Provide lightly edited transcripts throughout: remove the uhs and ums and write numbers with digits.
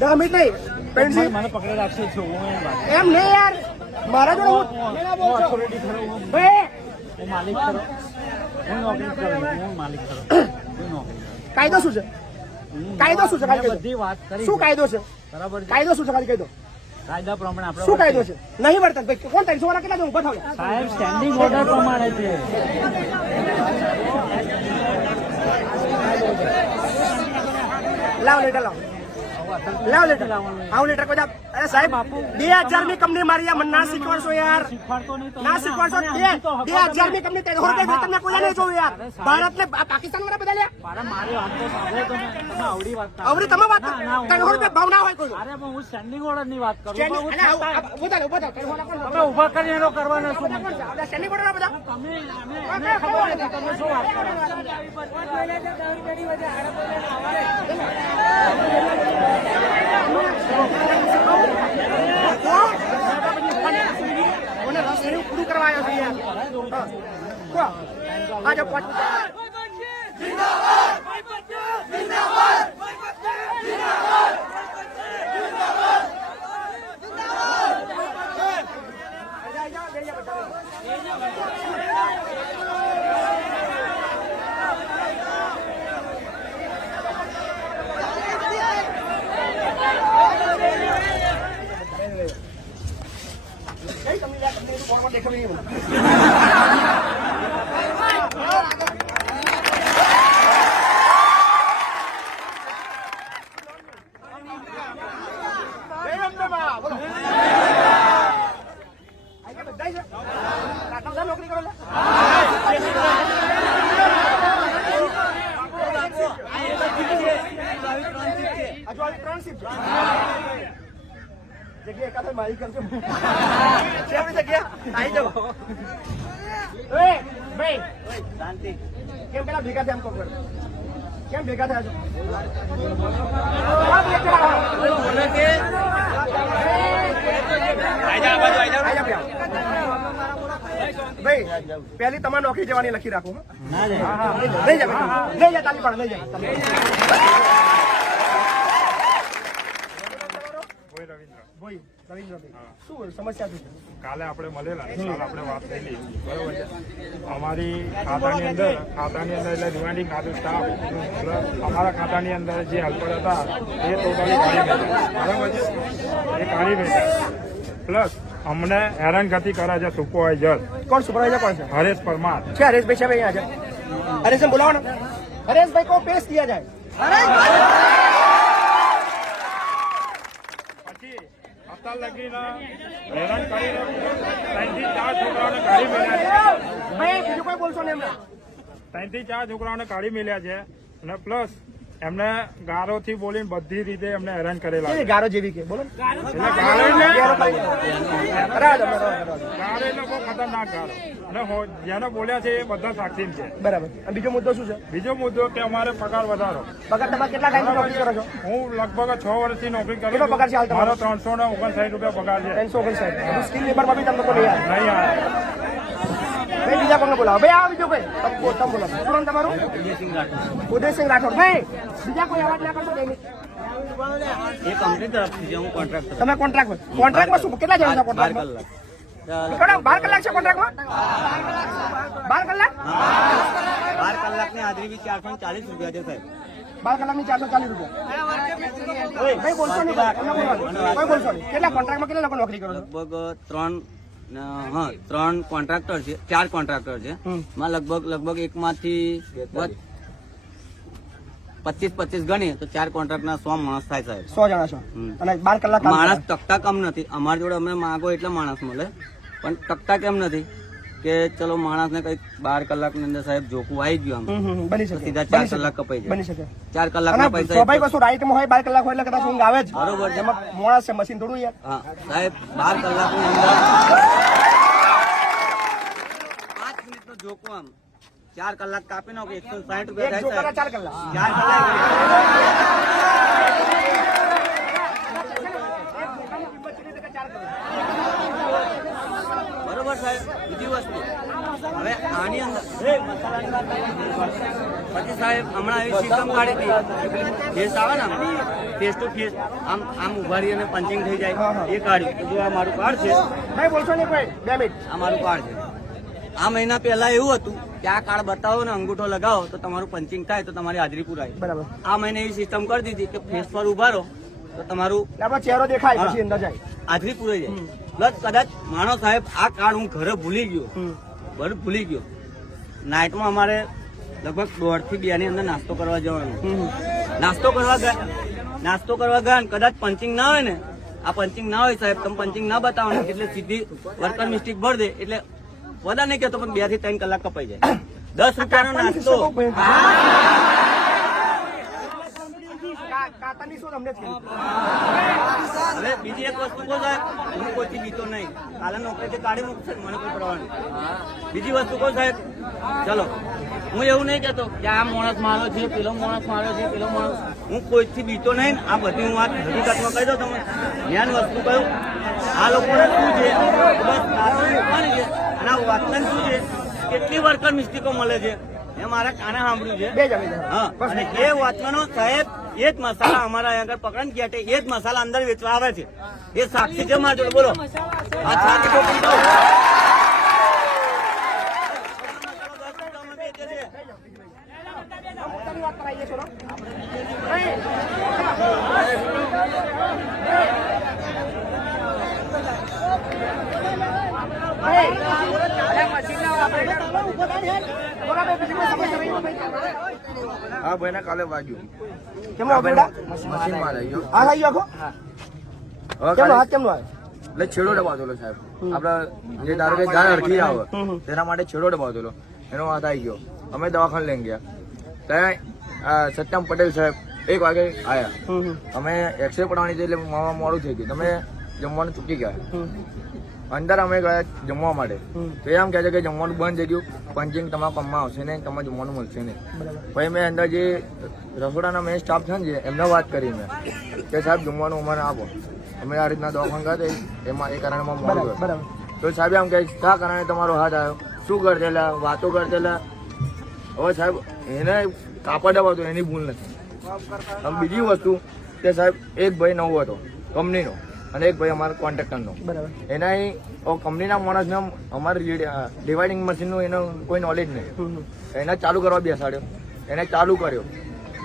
10 minute નહીં pencil મને પકડી રાખશે છું હું એમ નહીં યાર મારા જોડે હું ભાઈ હું માલિક ખરો હું નોકરી કરું હું માલિક ખરો હું નોકરી કાયદો શું છે કાયદો શું છે ખાલી બધી વાત કરી શું કાયદો છે બરાબર કાયદો શું છે ખાલી કહી દો કાયદા પ્રમાણે આપણે શું કાયદો છે નહીં વર્તન ભાઈ કોણ 300 વાળા કેટલા ઉભા થાવ સાહેબ સ્ટેન્ડિંગ ઓર્ડર પ્રમાણે છે લાવ લેટર લાવ લાવ લેટર આવ લેટર કોઈ અરે સાહેબ 2000 ની કંપની મારી આ મને ના શીખવાડશો યાર શીખવાડતો નહીં ના શીખવાડશો 2000 ની કંપની 300 રૂપિયા વેતન કોઈ નહીં જોયું યાર ભારત ને પાકિસ્તાન વાળા બધા લે મારી વાત તો સાંભળો તમે આવડી વાત કરો આવડી તમે વાત 300 રૂપિયા ભાવ ના હોય કોઈ અરે હું સ્ટેન્ડિંગ ઓર્ડર ની વાત કરું ઉભા તમે ઉભા કરીને એનો કરવાનો શું સ્ટેન્ડિંગ ઓર્ડર બધા તમે ખબર નથી તમે શું વાત કરો પૂરું કરવા આવ્યો છે યાર આજે નોકરી કરો જગ્યા એકાદ મારી કરજો જગ્યા આવી જાવ ભાઈ શાંતિ કેમ પેલા ભેગા થયા એમ કહો કેમ ભેગા થયા છો ભાઈ પહેલી તમારે નોકરી જવાની લખી રાખો લઈ જા તાલી પણ લઈ જા શું સમસ્યા શું કાલે આપણે મળેલા કાલે આપણે વાત થયેલી બરોબર છે અમારી ખાતાની અંદર એટલે રિમાઇન્ડિંગ ખાતું સ્ટાફ અમારા ખાતાની અંદર જે હેલ્પર હતા એ ટોટલી કાઢી બેઠા બરોબર છે એ કાઢી બેઠા પ્લસ અમને હેરાનગતિ કરે છે સુપરવાઇઝર કોણ સુપરવાઇઝર કોણ છે હરેશ પરમાર છે હરેશભાઈ છે ભાઈ અહીંયા છે હરેશ બોલાવો ને हरेश को पेश किया जाए। છોકરાઓને કાઢી મેલ્યા છે અને પ્લસ એમને ગારો થી બોલીને બધી રીતે એમને હેરાન કરેલા છે. ગારો જેવી કે બોલો ગારો એટલે બહુ ખતરનાક ગારો અને જેને બોલ્યા છે એ બધા સાક્ષી છે. બરાબર. બીજો મુદ્દો શું છે? બીજો મુદ્દો કે અમારે પગાર વધારો. પગાર તમે કેટલા ટાઈમ નોકરી કરો છો? હું લગભગ 6 વર્ષથી નોકરી કરું છું. પગાર છે હાલ મારો 359 રૂપિયા પગાર છે. 359 સ્કિલ લેબરમાં બી તમને નહીં આવે. નહીં આવે. ભાઈ બીજા કોને બોલાવો? ભાઈ આ બીજો ભાઈ તમે બોલો. શું નામ તમારું? ઉદયસિંહ રાઠોડ. ભાઈ બીજા કોઈ અવાજ ના કરશો? એ કંપની તરફથી જે હું કોન્ટ્રાક્ટર. તમે કોન્ટ્રાક્ટમાં શું કેટલા જણા છો કોન્ટ્રાક્ટમાં? 12 કલાક છે કોન્ટ્રાક્ટમાં? 12 કલાક? 12 કલાકની હાજરી બી 440 રૂપિયા છે સાહેબ. 12 કલાકની 440 રૂપિયા. ભાઈ બોલશો નહીં, કોઈ બોલશો નહીં. કેટલા કોન્ટ્રાક્ટમાં કેટલા લોકો નોકરી કરો છો? લગભગ 3 કોન્ટ્રાક્ટર છે, 4 કોન્ટ્રાક્ટર છે. માં લગભગ એકમાંથી 25 ગણીએ તો 4 કોન્ટ્રાક્ટ ના 100 માણસ થાય સાહેબ. 100 જણા છો અને 12 કલાક માણસ ટકતા કમ નથી. અમારી જોડે અમે માંગો એટલે માણસ મળે, પણ ટકતા કેમ નથી કે ચલો માણસ ને કઈક 12 કલાકની અંદર સાહેબ જોખું આવી ગયું બની શકે, સીધા 4 કલાક કપાઈ જાય. બની શકે 4 કલાકના પૈસા સ્વાભાવિક વસ્તુ રાઈટમાં હોય. 12 કલાક હોય એટલે કદાચ ઊંઘ આવે જ. બરોબર છે. એમાં મોડા છે મશીન થોડું યાર. હા સાહેબ 12 કલાકની અંદર 5 મિનિટનો જોખું આમ 4 કલાક કાપી નાખો 160 રૂપિયા થાય સાહેબ. 4 કલાક 4 કલાક બરોબર સાહેબ. બીજી વસ્તુ હવે આની અંદર પછી સાહેબ હમણાં એવી સિસ્ટમ કાઢી હતી ફેસ આવે ને ફેસ ટુ ફેસ આમ ઉભા રહી અને પંચિંગ થઈ જાય એ કાઢ્યું. જો આ મારું કાર્ડ છે, ભાઈ બોલશો નહીં ભાઈ 2 મિનિટ. આ મારું કાર્ડ છે. આ મહિના પહેલા એવું હતું કે આ કાર્ડ બતાવો ને અંગૂઠો લગાવો તો તમારું પંચિંગ થાય તો તમારી હાજરી પુરાય. બરાબર. આ મહિને એવી સિસ્ટમ કરી દીધી કે ફેસ પર ઉભા રહો તો તમારું આપણો ચહેરો દેખાય પછી અંદર જાય. હાજરી પુરાઈ જાય. પ્લસ કદાચ માણસ સાહેબ આ કાર્ડ હું ઘરે ભૂલી ગયો, બરાબર ભૂલી ગયો. નાઇટમાં અમારે લગભગ 1:30 થી 2 ની અંદર નાસ્તો કરવા જવાનું. નાસ્તો કરવા ગયા ને કદાચ પંચિંગ ના હોય ને, આ પંચિંગ ના હોય સાહેબ, તમે પંચિંગ ના બતાવો ને એટલે સીધી વર્કર મિસ્ટેક ભર દે એટલે વધારે નહીં કહેતો પણ 2 થી 3 કલાક કપાઈ જાય. 10 રૂપિયાનો નાસ્તો. કાતાની શું તમને જ કીધું. હવે બીજી એક વસ્તુ કહો સાહેબ, હું કોઈથી બીતો નહીં. કાલે નોકરીથી કાઢી મૂકશે ને મને કોઈ પરવા નહીં. બીજી વસ્તુ કહો સાહેબ, ચલો હું એવું નહીં કહેતો કે આ માણસ મારો છે, પેલો માણસ મારો છે, પેલો માણસ, હું કોઈથી બીતો નહીં. આ બધી હું વાત હકીકતમાં કહી દઉં તમને. જ્ઞાન વસ્તુ કહ્યું આ લોકોને શું છે બસ કાતરી મૂકવાની છે અને આ વાતને શું છે કેટલી વર્કર મિસ્ટેકો મળે છે એ મારા કાને સાંભળ્યું છે. હા, અને એ વાતનો સાહેબ એ જ મસાલા અમારા અહીં આગળ પકડ ગયા એ જ મસાલા અંદર વેચવા આવે છે. એ સાક્ષી છે મારા જોડે. બોલો આ સાચી છોકરી તો વાત કરાવીએ છો. હા ભાઈ કાલે વાગ્યું કેમનો મશીન માં લઈ ગયો. આ થઈ ગયો હવે કેમનો હાથ કેમનો આવે? એટલે છેડો દબાવતો સાહેબ. આપડે જે ધારો કે ગાય હરખી આવે તેના માટે છેડો દબાવતો એનો હાથ આવી ગયો. અમે દવાખાને લઈને ગયા ત્યાં સત્યમ પટેલ સાહેબ 1 વાગે આયા. અમે એક્સરે પડાવવાની હતી એટલે મામા મોડું થઈ ગયું. તમે જમવાનું ચૂકી ગયા. અંદર અમે ગયા જમવા માટે તો એમ કહે છે કે જમવાનું બંધ થઈ ગયું, પંચિંગ તમારા કામમાં આવશે નહીં, તમારે જમવાનું મળશે નહીં. પછી મેં અંદર જે રસોડાના મેં સ્ટાફ છે ને એમને વાત કરી મેં કે સાહેબ જમવાનું અમારે આપો. અમે આ રીતના દવાખાને ગયા એમાં એ કારણે મોડું ગયું. તો સાહેબ એમ કહે શા કારણે તમારો હાથ આવ્યો, શું કરતેલા, વાતો કરતેલા. હવે સાહેબ એને કાપડ દબાવતો એની ભૂલ નથી. બીજી વસ્તુ કે સાહેબ એક ભાઈ નવો હતો કંપનીનો અને એક ભાઈ અમારા કોન્ટ્રાક્ટરનો. એના કંપનીના માણસને અમારી ડિવાઇડિંગ મશીનનું એનો કોઈ નોલેજ નહીં. એને ચાલુ કરવા બેસાડ્યો, એને ચાલુ કર્યો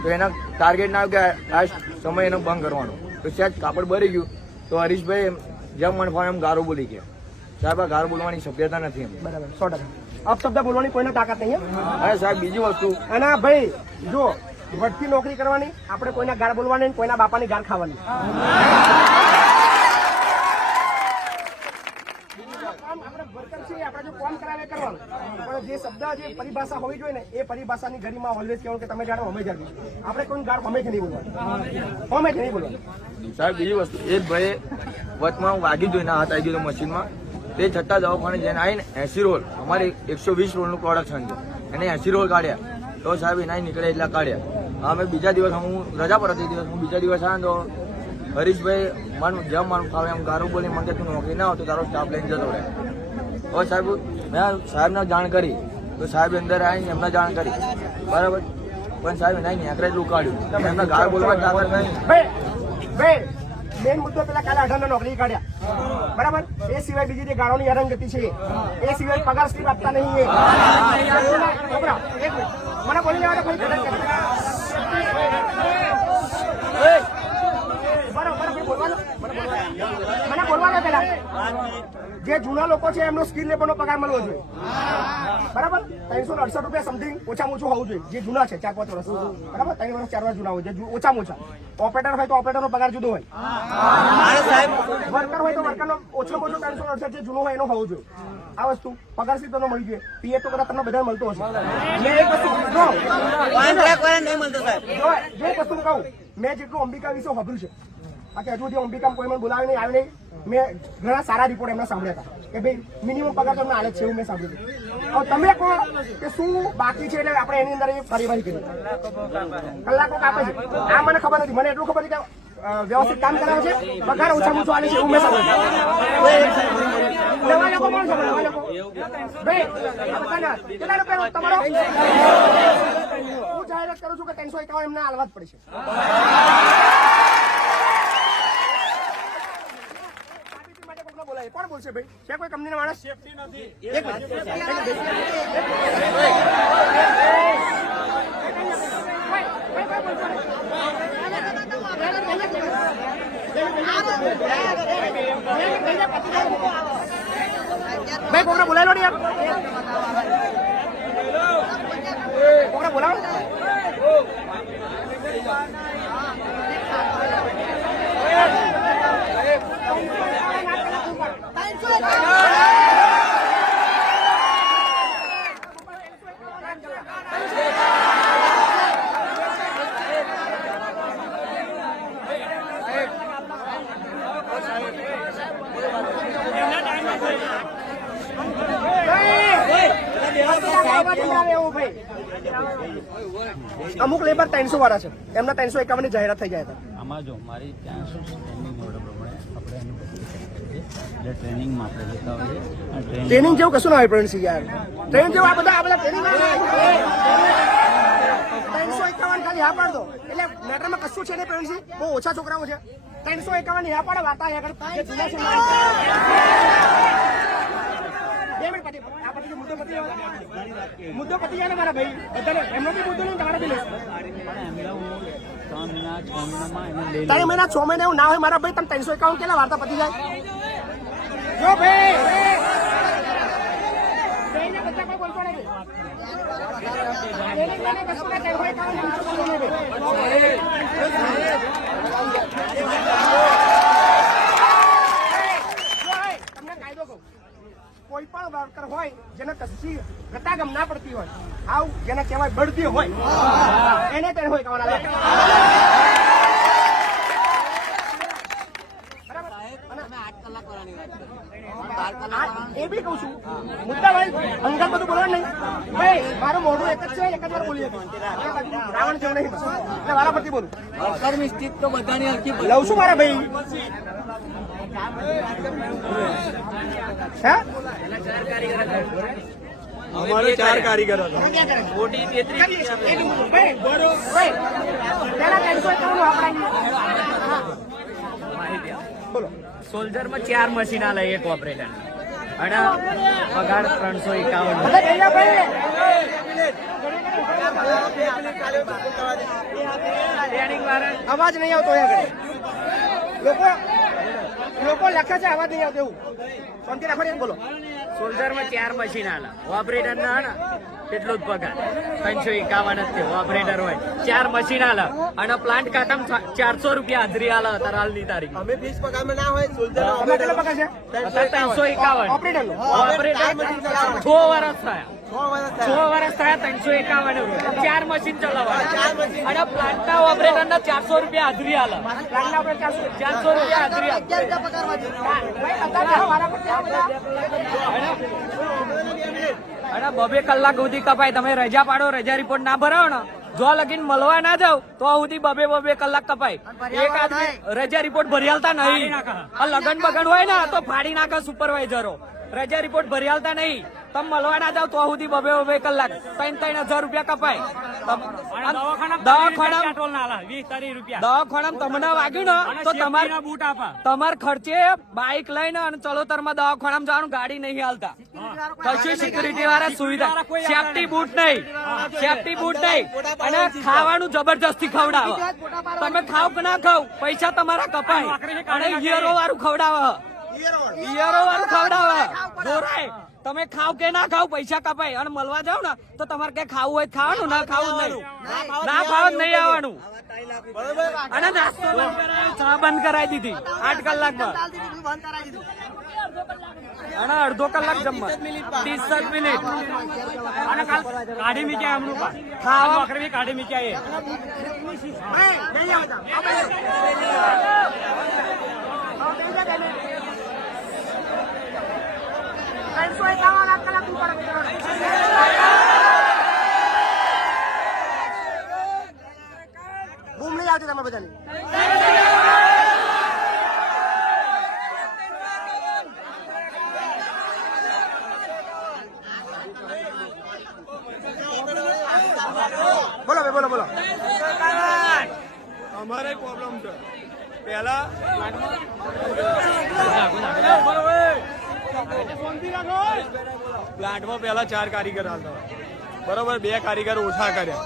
તો એના ટાર્ગેટ ના આવ્યો કે આ સમય એનો ભંગ કરવાનો. તો સાહેબ કાપડ ભરી ગયું તો હરીશભાઈ જેમ મને ફાવે એમ ગારો બોલી ગયા. સાહેબ આ ગારો બોલવાની સભ્યતા નથી એમ. બરાબર 100%. અપશબ્દ બોલવાની કોઈને તાકાત નહીં. અરે સાહેબ બીજી વસ્તુ અને ભાઈ જો વટથી નોકરી કરવાની, આપણે કોઈના ગાળ બોલવાની, કોઈના બાપાની ગાળ ખાવાની. આપણે વર્કર છીએ, આપણે જો કામ કરાવે કરવાનું, પણ જે શબ્દ જે પરિભાષા હોવી જોઈએ ને એ પરિભાષાની ગરીમાં ઓલવેઝ કહેવાનું કે તમે જાણો અમે જાણો. આપણે કોઈ ગાળ હમેથી નહીં બોલવાની, હમેથી નહીં બોલવાની. સાહેબ બીજી વસ્તુ એક ભાઈ વચમાં વાગી જોઈને હાથ આવી ગયો મશીનમાં. તે છતાં દવાખાને જઈને આવીને 80 રોલ, અમારી 120 રોલનું પ્રોડક્શન છે, એને 80 રોલ કાઢ્યા. તો સાહેબ એના નીકળે એટલા કાઢ્યા. અમે બીજા દિવસ હું રજા પર હતી, દિવસ હું બીજા દિવસ આવ્યો તો હરીશભાઈ મન જેમ મન ફાવે એમ ગારું બોલી મને તું નોકરી ના હોય તો તારો સ્ટાફ લઈને જતો રહે. હવે સાહેબ મેં સાહેબને જાણ કરી તો સાહેબ અંદર આવીને એમને જાણ કરી બરાબર, પણ સાહેબ એના નેકરે જ ઉકાળ્યું. એમને ગાર બોલવા તાકાત નહીં. મેન મુદ્દો પેલા કાલે 18 નોકરી કાઢ્યા બરાબર. એ સિવાય બીજી જે ગાળોની હેરાનગતિ છે એ સિવાય પગાર સ્લીપ આપતા નહીં. મને બોલી લેવા મને બોલવાનો પેલા જે જૂના લોકો છે એમનો સ્કિલ લેબરનો પગાર મળવો જોઈએ બરાબર. 368 રૂપિયા સમથિંગ ઓછામાં ઓછું હોવું જોઈએ. જે જૂના છે 4-5 વર્ષ બરાબર, 3 વર્ષ 4 વર્ષ જૂના હોય છે ઓછામાં ઓછા. ઓપરેટર હોય તો ઓપરેટરનો પગાર જુદો હોય, વર્કર હોય તો વર્કરનો ઓછામાં ઓછો 368 જે જૂનો હોય એનો હોવો જોઈએ. આ વસ્તુ પગાર સીટ તમને મળી જોઈએ. પીએફ તો કદાચ તમને બધા મળતો હશે. મેં એક વસ્તુ જે વસ્તુ કહું, મેં જેટલું અંબિકા વિશે સાંભળ્યું છે બાકી હજુ સુધી અંબિકા કોઈ મને બોલાવે નહીં, આવે નહીં. મેં ઘણા સારા રિપોર્ટ એમના સાંભળ્યા હતા કે ભાઈ મિનિમમ પગાર તમને આલે છે એવું મેં સાંભળ્યું. હવે તમે કહો કે શું બાકી છે એટલે આપણે એની અંદર કાર્યવાહી કરી. કલાકો કાપે છે આ મને ખબર નથી. મને એટલું ખબર છે કે વ્યવસ્થિત કામ કરાવે છે, પગાર ઓછામાં ઓછો આલે છે એવું મેં સાંભળ્યું. લેવા લોકો કોણ છે? ભાઈ કેટલા રૂપિયા તમારો હું જાહેરાત કરું છું કે 351 એમને હાલવા જ પડશે. માટે કોકને બોલાય. કોણ બોલશે ભાઈ? છે કોઈ કંપનીનો માણસ? સેફટી નથી. એક મિનિટ. ભાઈ કોકને બોલાય લો ને યાર. કોકને બોલાવો. અમુક લેબર 300 વાળા છે, એમના 351 ની જાહેરાત થઈ જાય હતા. આમાં જો મારી ત્યાં શું ટ્રેનિંગ ઓર્ડર પ્રમાણે આપણે એની બધી કરીએ એટલે ટ્રેનિંગમાં આપણે લેતા હોઈએ અને ટ્રેનિંગ જેવું કશું ના હોય પ્રવીણસિંહ યાર. ટ્રેનિંગ જેવું આ બધા ટ્રેનિંગ 351 ખાલી હા પાડ દો એટલે મેટરમાં કશું છે નહીં પ્રવીણસિંહ. બહુ ઓછા છોકરાઓ છે. 351 ની હા પાડે વાર્તા આગળ જે જુના છે. 2 મિનિટ પછી આ પછી મુદ્દો પતી જાય. મુદ્દો પતી જાય ને મારા ભાઈ. બધાને એમનો બી મુદ્દો નહીં, તમારા બી લેશે. 3 મહિના 6 મહિનામાં એને લઈ 3 મહિના 6 મહિના એવું ના હોય મારા ભાઈ. તમે 351 કેટલા વાર્તા પતી જાય? જો ભાઈ બધા કોઈ બોલતો નથી. તમને કાયદો કહું, કોઈ પણ વર્કર હોય જેને કશી ગતાગમ ના પડતી હોય, આવું જેને કહેવાય બળતી હોય, એને તેને હોય કહેવાના. એ બી કઉ છું મુદ્દા ભાઈ અંગત બધું બોલવાનું નહીં. ભાઈ મારું મોઢું એક જ છે, એક જ વાર બોલીએ. રાવણ જેવું નહીં એટલે વારા પરથી બોલું. તો બધાની હરકી લઉં છું મારા ભાઈ. હે અમારે 4 કારીગરો મોટી 33 બોલો. સોલ્જરમાં 4 મશીન આલે એક ઓપરેટર અને પગાર 351. અવાજ નહીં આવતો લોકો લખે છે, અવાજ નહીં આવતો એવું. શાંતિ રાખો ને. બોલો. સોલ્જરમાં 4 મશીન આલે ઓપરેટર ના ને એટલો જ પગાર 351 જ ઓપરેટર હોય. 4 મશીન આલે અને પ્લાન્ટ કાકામ 400 રૂપિયા હાજરી આલે અત્યારે હાલની તારીખ. અમે 20 પગારમાં ના હોય. તમે કેટલો પગાર છે? 351 ઓપરેટર 6 વર્ષ થયા. 6 વર્ષ થયા 351 4 મશીન ચલાવવાના અને પ્લાન્ટના ઓપરેટર ના 400 રૂપિયા હાજરી આલે. 400 રૂપિયા હાજરી અને 2 કલાક સુધી કપાય. તમે રજા પાડો, રજા રિપોર્ટ ના ભરાવો ને, જો લગીન મળવા ના જાવ તો સુધી 2 કલાક કપાય. એક આદમી રજા રિપોર્ટ ભરી આલતા નહીં. આ લગન બગન હોય ને તો ફાડી નાખે સુપરવાઇઝરો. રજા રિપોર્ટ ભરી આલતા નહીં. તમે મળવા ના જાવ તો સુધી 2 કલાક 3,000 રૂપિયા કપાય. દવાખાના તમને વાગ્યું ને તો તમારે ખર્ચે બાઇક લઈને અને ચલોતરમાં દવાખાનામાં જવાનું, ગાડી નહીં હાલતા. કશું સિક્યુરિટી વાળા સુવિધા, સેફટી બૂટ નહીં, સેફટી બૂટ નહીં. અને ખાવાનું જબરજસ્તી ખવડાવે. તમે ખાવ કે ના ખાવ પૈસા તમારા કપાય. અને હિયરો વાળું ખવડાવે, હિયરો વાળું ખવડાવે. જોરાય તમે ખાવ કે ના ખાવ પૈસા કપાય. અને મળવા જાવ ને તો તમારે કઈ ખાવું હોય ખાવાનું, ના ખાવું નહીં, ના ખાવું નહીં આવવાનું. અને નાસ્તો ચા બંધ કરાવી દીધી 8 કલાકમાં અને અડધો કલાક જમવા 30 મિનિટ અને કાઢી મીક્યા એમનું ખાવા કાઢી મીક્યા. બૂમ નહીં આવતી તમે બધાની. પ્લાન્ટમાં પહેલા 4 કારીગર હતા બરોબર, 2 કારીગર ઓછા કર્યા.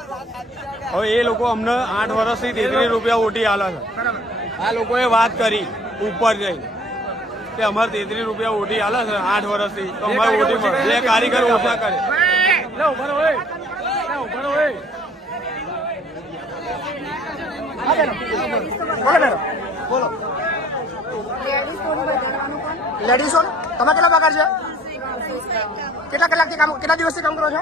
હવે એ લોકો અમને 8 વર્ષથી 33 રૂપિયા ઓટી આલે છે. આ લોકોએ વાત કરી ઉપર જઈને કે અમારે 33 રૂપિયા ઓટી આલે છે 8 વર્ષથી, તો અમારે ઓટી મળે. 2 કારીગર ઓછા કરે. બોલો લેડીઝો તમે કેટલા પગાર છે? કેટલા કલાકથી કામ, કેટલા દિવસથી કામ કરો છો?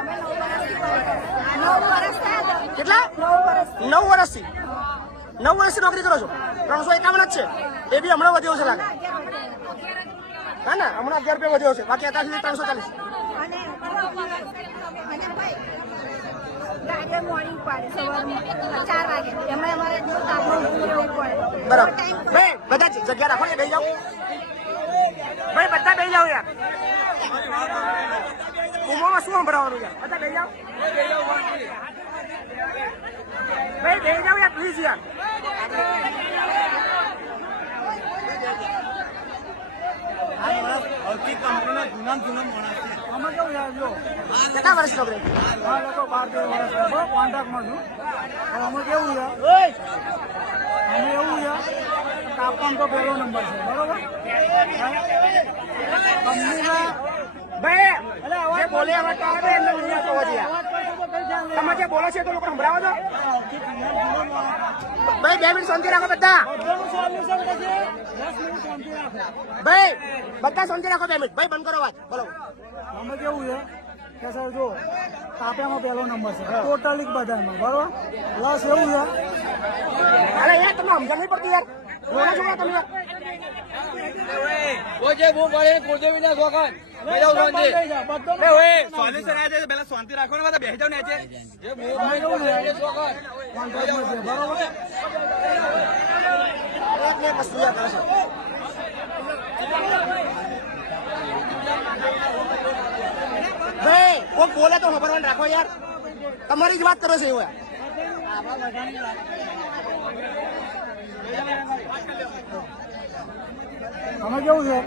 કેટલા? 9 વર્ષથી. 9 વર્ષથી નોકરી કરો છો. 351 જ છે. એ બી હમણાં વધ્યો છે લાગે. હા ને, હમણાં 11 રૂપિયા વધ્યો છે. બાકી અત્યાર સુધી 340. મોર્નિંગ પાડે સવારમાં 4 વાગે એમાં અમારે તાપમાન રહેવું પડે. બરાબર. ભાઈ બધા જગ્યા રાખો ને, બેસી જાઓ. ભાઈ બધા બેસી જાઓ યાર. ઉમોમાં શું સંભળાવવાનું યાર? બધા બેસી જાઓ. ભાઈ બેસી જાઓ યાર પ્લીઝ યાર. કેટલા વર્ષ નોકરી? કોન્ટ્રાક્ટમાં છું. અમે કેવું છે, અમે એવું છે તાપમાન તો પહેલો નંબર છે બરોબર. કંપનીના ભાઈ જે બોલે હવે તો આવે એમને દુનિયા તો વધી યાર. તમે જે બોલો છો તો લોકો સંભળાવો છો. ભાઈ 2 મિનિટ શાંતિ રાખો બધા. ભાઈ બધા શાંતિ રાખો 2 મિનિટ. ભાઈ બંધ કરો વાત. બોલો. અમે કેવું છે કે સર જો તાપ્યામાં પહેલો નંબર છે ટોટલી બધામાં બરોબર. પ્લસ એવું છે અરે યાર તમને સમજણ નહીં પડતી યાર. બોલો છો તમે યાર. શાંતિ રાખો ને, બેસી જાવ ને. એક વસ્તુ યાદ કરો છો. ભાઈ કોઈ બોલે તો ખબર રાખો યાર. તમારી જ વાત કરો છો એવું યાર. અમે કેવું છે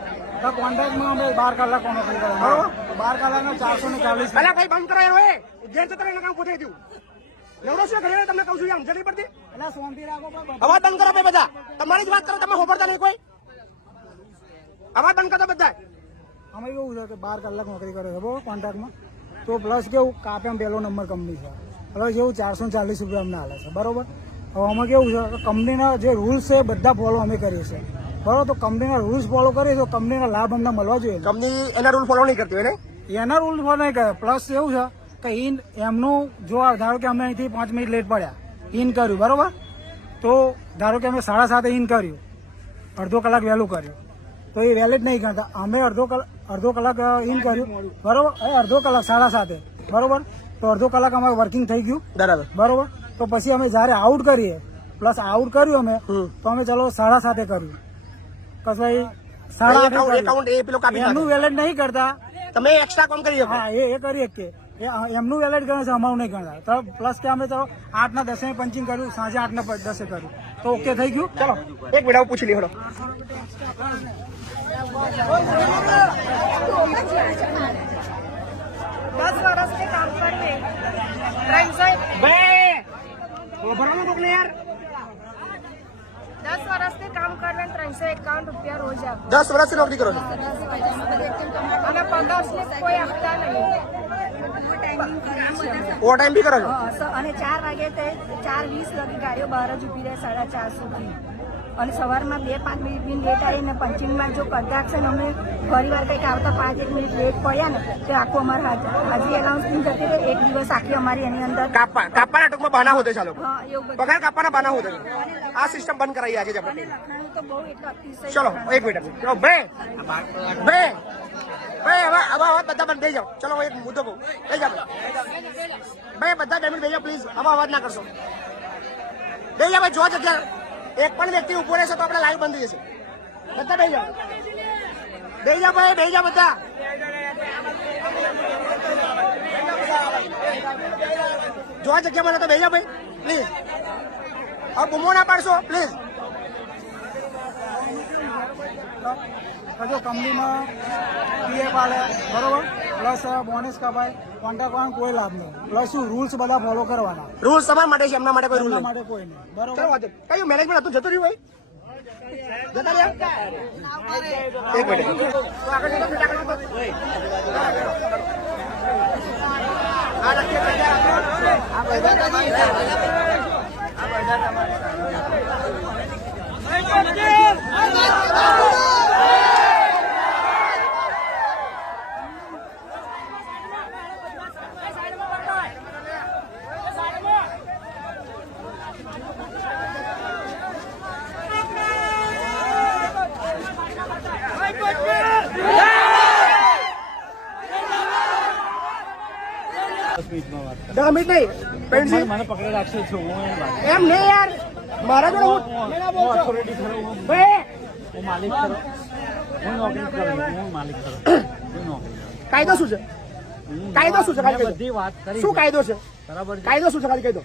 કે કોન્ટ્રાક્ટમાં અમે 12 કલાક નોકરી કરે બરોબર. 12 કલાકના 440. અલા ભાઈ બંધ કરો યાર. હોય ઘેર જતા રહીને કામ પૂછાઈ દઉં. નવરો છે ઘરે તમને કહું છું યાર, સમજ નહીં પડતી. એટલે શાંતિ રાખો. અવાજ બંધ કરો ભાઈ બધા. તમારી જ વાત કરો, તમે ખબરતા નહીં કોઈ. અવાજ બંધ કરો બધા. અમે કેવું છે કે 12 કલાક નોકરી કરે છે બરોબર કોન્ટ્રાક્ટમાં. તો પ્લસ કેવું કાપ્યામાં પહેલો નંબર કંપની છે. હવે જેવું 440 રૂપિયા અમને હાલે છે બરોબર. હવે અમે કેવું છે કે કંપનીના જે રૂલ્સ છે બધા ફોલો અમે કરીએ છીએ બરોબર. તો કંપનીના રૂલ્સ ફોલો કરીએ તો કંપનીના લાભ અમને મળવા જોઈએ. કંપની એના રૂલ ફોલો નહીં કરતી હોય ને. એના રૂલ ફોલો નહીં કરે. પ્લસ એવું છે કે એમનું જો ધારો કે અમે અહીંથી 5 મિનિટ લેટ પડ્યા, ઇન કર્યું બરોબર. તો ધારો કે અમે 7:30 ઇન કર્યું, અડધો કલાક વહેલું કર્યું, તો એ વેલિડ નહીં કરતા. અમે અડધો કલાક ઇન કર્યું બરોબર, અડધો કલાક 7:30 બરોબર. તો અડધો કલાક અમારે વર્કિંગ થઈ ગયું બરાબર બરોબર. તો પછી અમે જયારે આઉટ કરીએ, પ્લસ આઉટ કર્યું અમે, તો અમે ચલો 7:30 કર્યું, પછી 8:30 એકાઉન્ટ એ પેલો કાપી એમનું વેલિડ નહીં કરતા. તમે એક્સ્ટ્રા કામ કરી શકો. હા એ કરીએ કે એમનું વેલિડ ગણે છે, અમારું નહીં ગણતા. તો પ્લસ કે અમે ચલો 8:10 પંચિંગ કર્યું, સાંજે 8:10 કર્યું, તો ઓકે થઈ ગયું. ચલો એક મિનિટ પૂછી લઈ. 10 વર્ષથી કામ કરીએ 300 ભાઈ ભરવાનું કોક ને યાર. 10 વર્ષથી કામ કરવે 351 રૂપિયા રોજ આપે. 10 વર્ષથી નોકરી કરો છો. અને પગાર સ્લીપ કોઈ આપતા નહીં. ઓવર ટાઈમ બી કરો છો. અને 4 વાગે તે 4:20 લગી ગાડીઓ બહાર જ ઉભી રહે 4:30 સુધી. અને સવારમાં 2-5 મિનિટ લેટ આવીને પંચિંગમાં જો કદાચ છે ને અમે ફરી વાર કંઈક આવતા 5-1 મિનિટ લેટ પડ્યા ને તો આખું અમારે હાજરી એલાઉન્સમેન્ટ જતી રહે. એક દિવસ આખી અમારી એની અંદર કાપવાના ટૂંકમાં બહાના હોતે ચાલો. હા એવું બધું. પગાર કાપવાના બહાના હોતે. આ સિસ્ટમ બંધ કરાવી આજે જ આપણે. અને લખાણ તો બહુ એટલે અતિશય. ચલો એક મિનિટ. ચલો ભાઈ હવે બધા બંધ થઈ જાઓ. ચલો એક મુદ્દો કહું. થઈ જાઓ ભાઈ બધા ડેમેજ થઈ જાઓ પ્લીઝ. હવે અવાજ ના કરશો. થઈ જાઓ ભાઈ. જો જગ્યા એક પણ વ્યક્તિ ઉભો રહેશે તો આપણે લાઈવ બંધ થઈ જશે. બધા બેસી જાઓ. બેસી જાઓ ભાઈ, બેસી જાઓ બધા. જો જગ્યા મને તો બેસી જાઓ ભાઈ પ્લીઝ. હવે બૂમો ના પાડશો પ્લીઝ. કે જો કંપનીમાં પીએફ આલે બરોબર, પ્લસ બોનસ કપાય, કોન્ટ્રાક્ટ વાળાને કોઈ લાભ નહીં, પ્લસ શું રૂલ્સ બધા ફોલો કરવાના, રૂલ્સ તમારા માટે છે, એમના માટે કોઈ રૂલ એમના નહીં. માટે કોઈ નહીં. ચલો બરોબર, વાંધો નહીં. કયું મેનેજમેન્ટ હતું જતું રહ્યું ભાઈ? જતા રહ્યા? એક મિનિટ. તો આગળ જતો ફીટ આગળ જતો. આ લખીએ તો ત્યાં આપણે. આ બધા મિનિટ નહીં પેન્સિલ મને પકડી રાખશે છું હું એની વાત. એમ નહીં યાર, મારા જોડે હું હું authority ખરો, ભાઈ હું માલિક ખરો, હું નોકરી કરું, હું માલિક ખરો, હું નોકરી કરું. કાયદો શું છે? કાયદો શું છે? ખાલી કહી દો. બધી વાત કરી શું કાયદો છે? બરાબર છે. કાયદો શું છે? ખાલી કહી દો.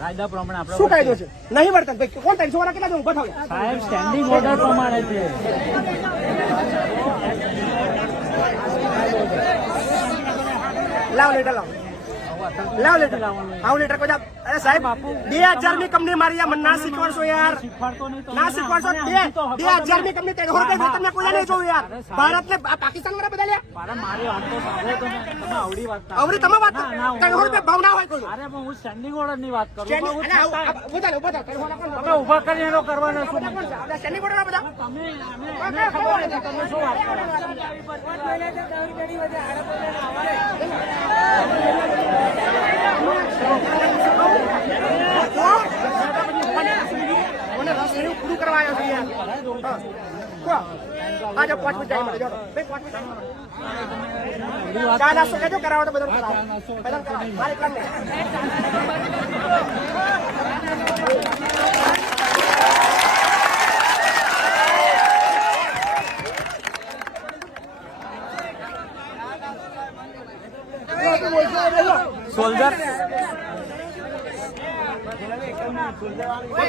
કાયદા પ્રમાણે આપણે શું કાયદો છે? નહીં વર્તન ભાઈ, કોણ 300 વાળા કેટલા છે? ઉભા થાવ. સાહેબ સ્ટેન્ડિંગ ઓર્ડર પ્રમાણે છે. લાવ લેટર લાવ. લાવ લેટર. આવ લેટર કોઈ દા. અરે સાહેબ 2000 ની કંપની મારી, મને ના શીખવાડશો યાર, શીખવાડતો નહીં તો ના શીખવાડશો. 2000 ની કંપની 300 રૂપિયા તમને કોઈ નહીં જોયું યાર. ભારત ને પાકિસ્તાન વાળા બધા લ્યા. મારી વાત તો સાંભળો તો ને, તમે આવડી વાત કરો. અવરી તમે વાત કરો. ના, ના, 300 રૂપિયા ભાવ ના હોય કોઈ. અરે પણ હું સ્ટેન્ડિંગ ઓર્ડર ની વાત કરું. સ્ટેન્ડિંગ- હું અરે આવું- છતાં- આવું- ઉભા થાવ, ઉભા થાવ. 300 વાળા કોણ? તમે ઉભા કરીને એનો કરવાનો શું? બધા સ્ટેન્ડિંગ ઓર્ડર બધા. તમે એને ખબર નથી, તમે શું વાત કરો? મને રસ નહીં, પૂરું કરવા આવ્યો છું યાર. હા. કહો. આ જો 5 મિનિટ ટાઈમ મળે, જો. ભાઈ 5 મિનિટ ટાઈમ મળે. ચા નાસ્તો કહેજો, કરાવો તો બધાને કરાવો. બધાને કરાવો. મારે એકલા નહીં. સોલ્જર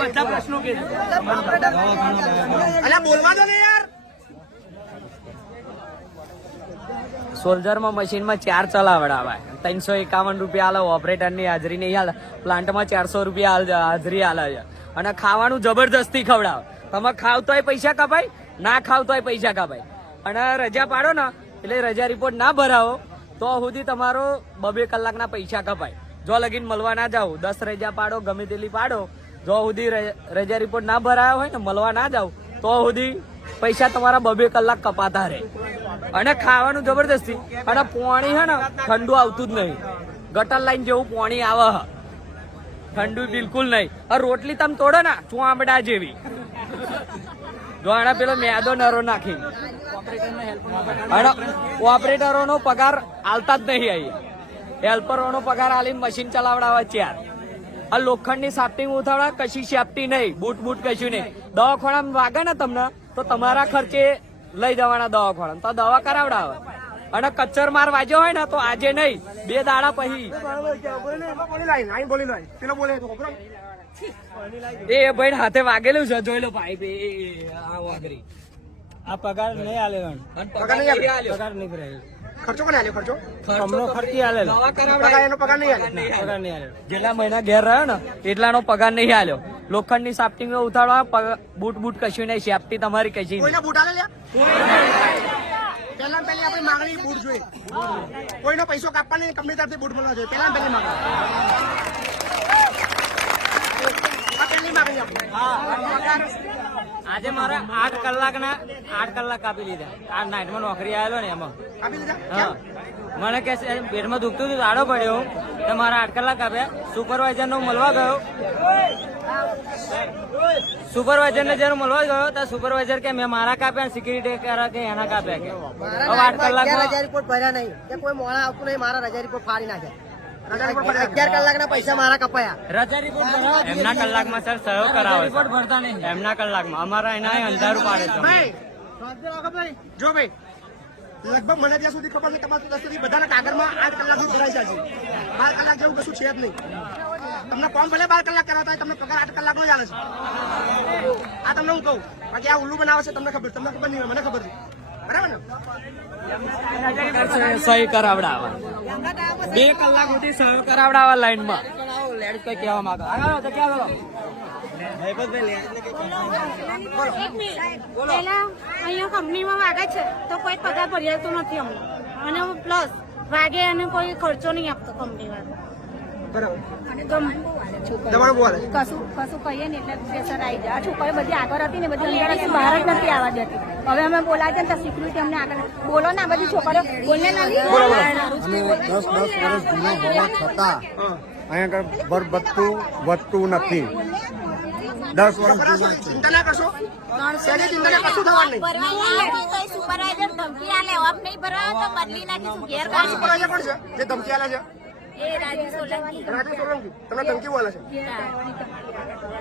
બધા પ્રશ્નો કે અલ્યા બોલવા દો ને યાર. સોલ્જરમાં મશીનમાં 4 ચલાવડાવાય, 351 રૂપિયા આલે, ઓપરેટરની હાજરી નહીં આલે, પ્લાન્ટમાં 400 રૂપિયા હાજરી આલે છે, અને ખાવાનું જબરદસ્તી ખવડાવે. તમે ખાવ તોય પૈસા કપાય, ના ખાવ તોય પૈસા કપાય. અને રજા પાડો ને એટલે રજા રિપોર્ટ ના ભરાવો તો સુધી તમારો 2 કલાકના પૈસા કપાય. જો લગીન મળવા ના જાવ, 10 રજા પાડો, ગમે તેટલી પાડો, જો સુધી રજા રિપોર્ટ ના ભરાયો હોય ને મળવા ના જાવ તો સુધી પૈસા તમારા 2 કલાક કપાતા રહે. અને ખાવાનું જબરદસ્તી, અને પાણી હે ને ઠંડુ આવતું જ નહીં, ગટર લાઈન જેવું પાણી આવે હ, ઠંડુ બિલકુલ નહીં. આ રોટલી તમે તોડો ને ચોઆંબડા જેવી, જો આને પેલો મેદો નરો નાખી. અને ઓપરેટરોનો પગાર આલતા જ નહીં, અહીંયા હેલ્પરોનો પગાર આલીને મશીન ચલાવડાવે 4. આ લોખંડની સાફ્ટિંગ ઉથાવડા, કશી સેફટી નહીં, બૂટ કશું નહીં. દવાખાનામાં વાગે ને તમને તો તમારા ખર્ચે લઈ જવાના દવાખાના, તો દવા કરાવડાવે. અને કચ્ચર માર વાગ્યો હોય ને તો આજે નહીં, 2 દાડા પછી. એ ભાઈ હાથે વાગેલું છે, જોઈ લો ભાઈ. આ વાગરી આ પગાર નહીં આલેલો, પગાર નહીં આપ્યો. પગાર નહીં ભરાયો, ખર્ચો કોને આલ્યો? ખર્ચો હમણો ખર્ચી આલેલો, દવા પગાર કરાવડાવે. એનો પગાર નહીં આલ્યો. પગાર નહીં આલેલો. જેટલા મહિના ઘેર રહ્યો ને એટલાનો પગાર નહીં આલ્યો. લોખંડની સાફ્ટિંગ ઉતારવા, બૂટ કશું નહીં, સેફટી તમારી કશી નહીં. કોઈના બૂટ આલે લ્યા? પહેલા પહેલી આપણી માંગણી બૂટ જોઈએ. કોઈનો પૈસો કાપવાની કંપની તરફથી બૂટ મળવા જોઈએ. પહેલા પહેલી માંગણી. આ પહેલી માંગણી આપણી. પગાર આજે મારે 8 કલાક આપી લીધા. આ નાઇટમાં નોકરી આવેલો ને એમાં. આપી દીધા? હા, મને કે છે, પેટમાં દુખતું હતું, દાડો પડ્યો તો મારા 8 કલાક આપ્યા. સુપરવાઇઝર નો મળવા ગયો, સુપરવાઇઝર ને જયારે મળવા ગયો તો સુપરવાઇઝર કે મેં મારા કાપ્યા, સિક્યુરિટી કે એના કાપ્યા. કે હવે 8 કલાકમાં રજા રિપોર્ટ ભર્યા નહીં કે કોઈ મોડા આવતું નહીં, મારા રજા રિપોર્ટ ફાડી નાખ્યા. રજા રિપોર્ટ ભર્યા. 11 કલાકના પૈસા મારા કપાયા. રજા રિપોર્ટ એમના કલાકમાં સર સહયોગ કરાવે છે. ભરતા નહીં એમના કલાકમાં, અમારા એના અંધારું પાડે છે. ભાઈ, જો ભાઈ, લગભગ મને ત્યાં સુધી ખબર છે તમારા દસ સુધી બધાના કાગળમાં 8 કલાક ભરાઈ જાય છે. 12 કલાક જેવું કશું છે જ નહીં. તમને કોમ ભલે 12 કલાક કરાવતા હોય તમને પગાર 8 કલાકનો જ આવે છે આ તમને હું કહું બાકી આ ઉલ્લુ બનાવે છે તમને ખબર નહીં હોય મને ખબર છે બરાબર ને સહી કરાવડાવવા 2 કલાક સુધી સહી કરાવડાવવા લાઈનમાં લેડીઝ કઈ કહેવા માંગો પેલા અહીંયા કંપનીમાં વાગે છે તો કોઈ પગાર ભર્યાતો નથી અમને અને પ્લસ વાગે અને કોઈ ખર્ચો નહીં આપતો કંપની વાળો કશું કહીએ ને એટલે પ્રેશર આવી જાય આ છોકરીઓ બધી આગળ હતી ને બધી અંદર બહાર જ નથી આવવા દેતી હવે અમે બોલાવીએ ને તો સિક્યુરિટી અમને આગળ બોલો ને બધી છોકરીઓ બોલને નથી 10 વર્ષ જૂના હોવા છતાં અહીંયા વધતું નથી 10 વર્ષ જૂના ચિંતા ના કરશો સેની ચિંતા ના કશું થવાનું નહીં સુપરવાઇઝર ધમકી આલે ઓફ નહીં ભરવા તો બદલી નાખીશું ઘેર કાઢી સુપરવાઇઝર કોણ છે જે ધમકી આલે છે એ રાજુ સોલંકી તમને ધમકી બોલે છે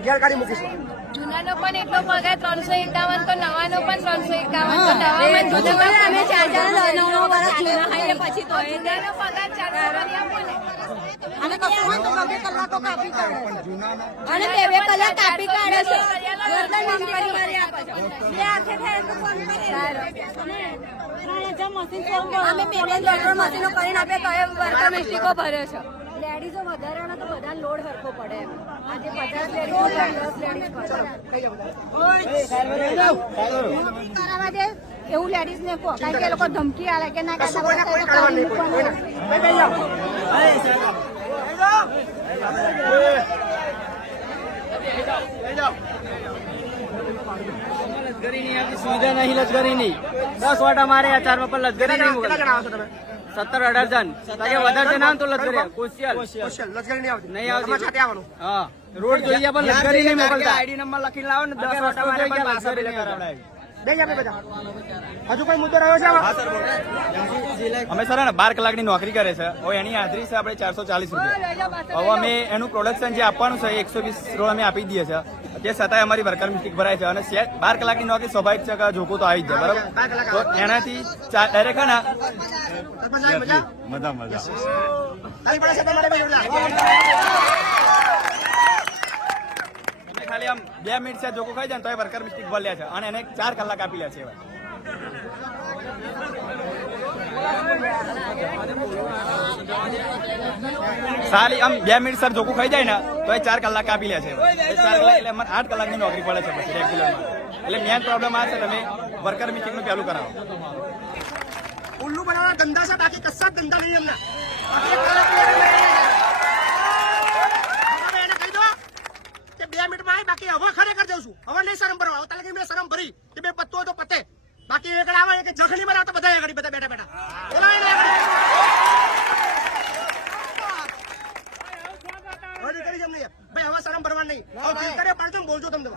ગેરકારી મૂકીશું જૂનાનો પણ એટલો પગાર 351 તો નવાનો પણ 351 તો નવામાં જૂનામાં અમે 4 વર્ષ જૂના આવીએ પછી તો એનો પગાર 4 કરી આપો ને અને કશું હોય તો 2 કલાકો કાપી કાઢો અને 2 કલાક કાપી કાઢે છે ગરદન કરી મારી આપો છો બે હાથે થાય તો ફોન કરે અમે પેમેન્ટ લેટર મશીનો કરીને આપે તો એ વર્કર મિસ્ટેકો ભરે છે લેડીઝો વધારે તો બધા લોડ હરખો પડે આજે 50 લેડીઝ 10 લેડીઝ એવું લેડીઝ ને કહો કારણ કે એ લોકો ધમકી આલે કે ના લશ્કરી નહીં આપતી સુવિધા નહીં લશ્કરી નહીં 10 વાટા મારે 4 પર લશ્કરી નહીં મોકલે 17-18 જણ વધારે જણ આવ તો લશ્કરી કોશિયલ લશ્કરી નહીં આવતી નહીં આવતી સાથે આવવાનું હા રોડ જોઈએ પણ લશ્કરી નહીં મોકલતા આઈડી નંબર લખીને લાવો ને 10 વાટા મારે લશ્કરી નહીં કરાવડાય બેસી આપણે બધા હજુ કોઈ મુદ્દો રહ્યો છે અમે સર 12 કલાકની નોકરી કરે છે હવે એની હાજરી છે આપણે 440 રૂપિયા હવે અમે એનું પ્રોડક્શન જે આપવાનું છે 120 રોડ અમે આપી દઈએ છીએ તે છતાંય અમારી વર્કર મિસ્ટેક ભરાય છે અને 12 કલાકની નોકરી સ્વાભાવિક છે કે જોકો તો આવી જ જાય બરાબર તો એનાથી ડાયરેક્ટ ના ખાલી આમ 2 મિનિટ છે જોકો ખાઈ જાય તો એ વર્કર મિસ્ટેક ભર્યા છે અને એને 4 કલાક આપી લે છે સારી આમ 2 મિનિટ સર જોકું ખાઈ જાય ને તો એ 4 કલાક કાપી લે છે 4 કલાક એટલે 8 કલાકની નોકરી પડે છે પછી રેગ્યુલરમાં એટલે મેન પ્રોબ્લેમ આ છે તમે વર્કર મિટિંગ નું પહેલું કરાવો ઉલ્લુ બનાવવાના ધંધા છે બાકી કશા જ ધંધા નહીં એમના એને કહી દો કે 2 મિનિટમાં આવી બાકી હવે ખરેખર જઉં છું હવે નહીં શરમ ભરવા આવતા લગી મેં શરમ ભરી કે બે પત્તો તો પતે બાકી એકડ આવે કે જખણી બનાવતા બધા એકડી બધા બેઠા બેઠા કરી જમ નહીં ભાઈ હવે શરમ ભરવા નહીં કરે પાડજો બોલજો તમને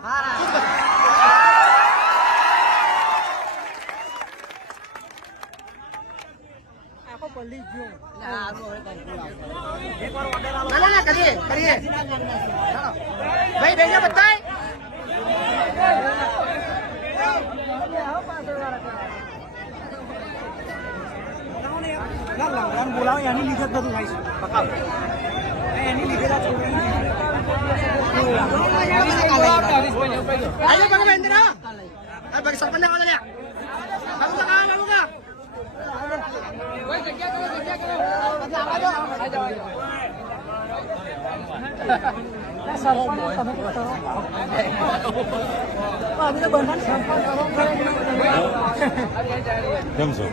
કરીએ ભાઈ બેસે બતાય બોલાવો એની લીધે બધું થાય છે એની લીધે સરપંચ કેમ છો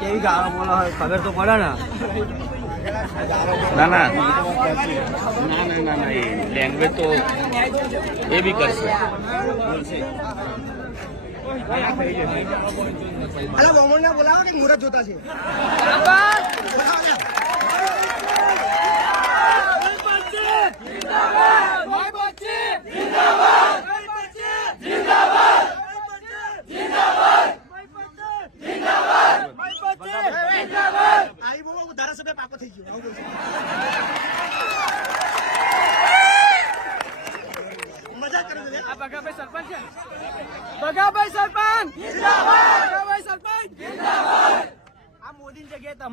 કેવી ગાળો બોલો હોય ખબર તો પડે ને ના ના એ લેંગ્વેજ તો એ બી કરશે બોલાવો કે મુહૂર્ત જોતા છે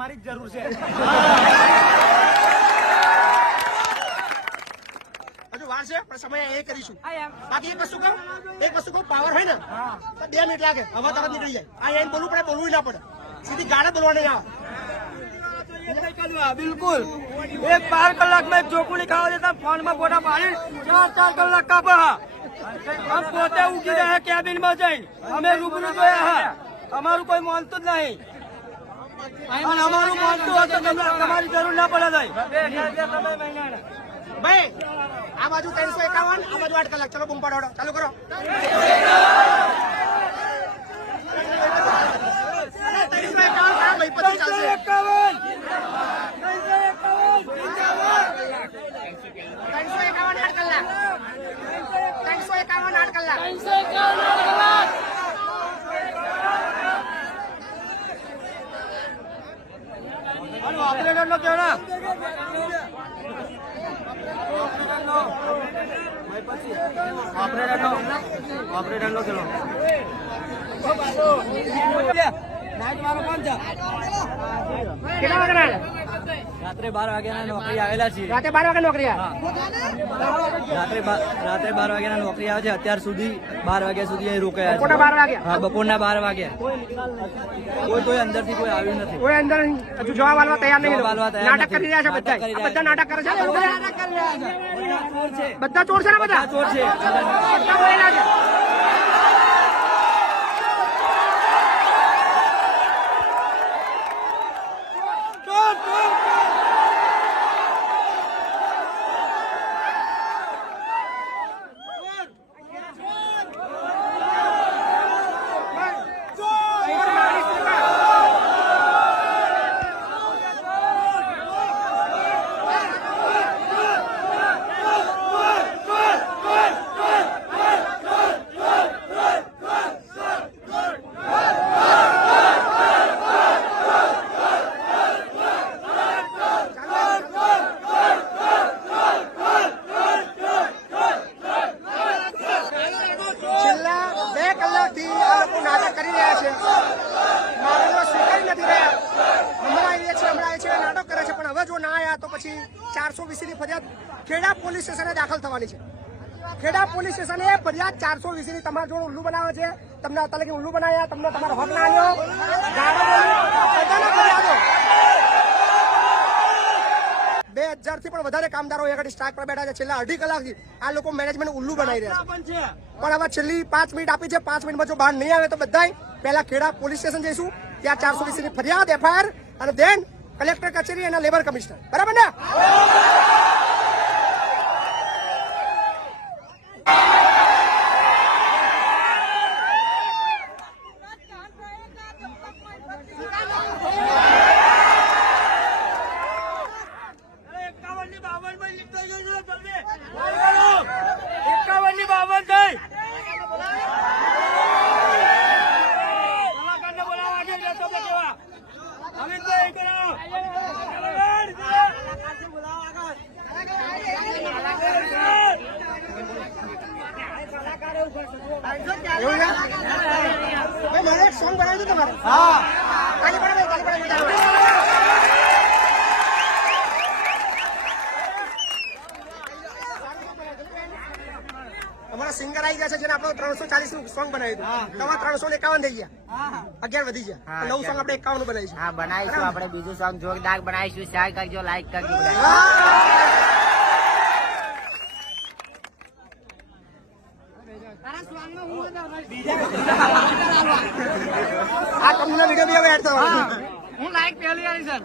તમારી જ જરૂર છે. હજુ વાર છે પણ સમય એ કરીશું. બાકી એક વસ્તુ કહું પાવર હોય ને તો 2 મિનિટ લાગે, હવા તરત નીકળી જાય. આ એને બોલવું પડે, બોલવું ના પડે, સીધી ગાળે બોલવા નહીં આવે. બિલકુલ 12 કલાકમાં એક ચોખ્ખું નહીં ખાવા દેતા, ફોનમાં ફોટા પાડી 4 કલાક કાપા. આમ પોતે ઉગી રહ્યા કેબિનમાં જઈને અમે રૂબરૂ જોયા હા. અમારું કોઈ માનતું જ નહીં, અને અમારું માનતું હોય તો તમારી જરૂર ના પડે ભાઈ. ભાઈ આ બાજુ 351, આ બાજુ 8 કલાક. ચલો બૂમ પાડો, ચાલુ કરો. 351 ભાઈ પછી ચાલશે. 351 8 કલાક. 351 8 કલાક. ઓપરેટર નો કેવડા ઓપરેટર નો કેલો કેટલા વાગે આવેલા? રાત્રે 12 વાગ્યાના નોકરી આવેલા છીએ. રાતે 12 વાગે નોકરી આવે. રાત્રે 12 વાગ્યાના નોકરી આવે છે. અત્યાર સુધી 12 વાગ્યા સુધી અહીં રોકાયા છે. બપોરના 12 વાગ્યા. હા, બપોરના 12 વાગ્યા. કોઈ અંદર થી કોઈ આવ્યું નથી. કોઈ અંદર હજુ જવાબ આલવા તૈયાર નહીં. જવાબ આલવા તૈયાર નાટક કરી રહ્યા છે બધા. નાટક કરી બધા નાટક કરે છે. બધા ચોર છે ને બધા. ચોર છે. બધા બોલેલા છે. ખેડા પોલીસ સ્ટેશને દાખલ થવાની છે. ખેડા પોલીસ સ્ટેશને ફરિયાદ 420 ની તમારા જોડે ઉલ્લુ બનાવે છે. તમને અત્યારે કે ઉલ્લુ બનાવ્યા, તમને તમારો હક ના આવ્યો, બધાના ફરિયાદો. 2000 થી પણ વધારે કામદારો આગળ સ્ટ્રાઇક પર બેઠા છે. છેલ્લા 2.5 કલાકથી આ લોકો મેનેજમેન્ટ ઉલ્લુ બનાવી રહ્યા છે. પણ હવે છેલ્લી 5 મિનિટ આપી છે. 5 મિનિટમાં જો બહાર નહીં આવે તો બધાય પહેલા ખેડા પોલીસ સ્ટેશન જઈશું, ત્યાં 420 ની ફરિયાદ FIR અને દેન કલેક્ટર કચેરી અને લેબર કમિશનર. બરાબર ને? મારે એક સોંગ બનાવ્યું તમારે. હા, તાલી પડાવે. અમારા સિંગર આવી ગયા છે જેને આપણે 340 નું સોંગ બનાવ્યું હતું. તમારા 351 થઈ ગયા, 11 વધી ગયા. નવું સોંગ આપણે 51 બનાવીશું. હા, બનાવીશું. આપણે બીજું સોંગ જોરદાર બનાવીશું. શેર કરજો, લાઈક કરજો. આ કંપનીનો વિડીયો બી હવે એડ થવાનો. હું લાઈક પહેલી આવી સર.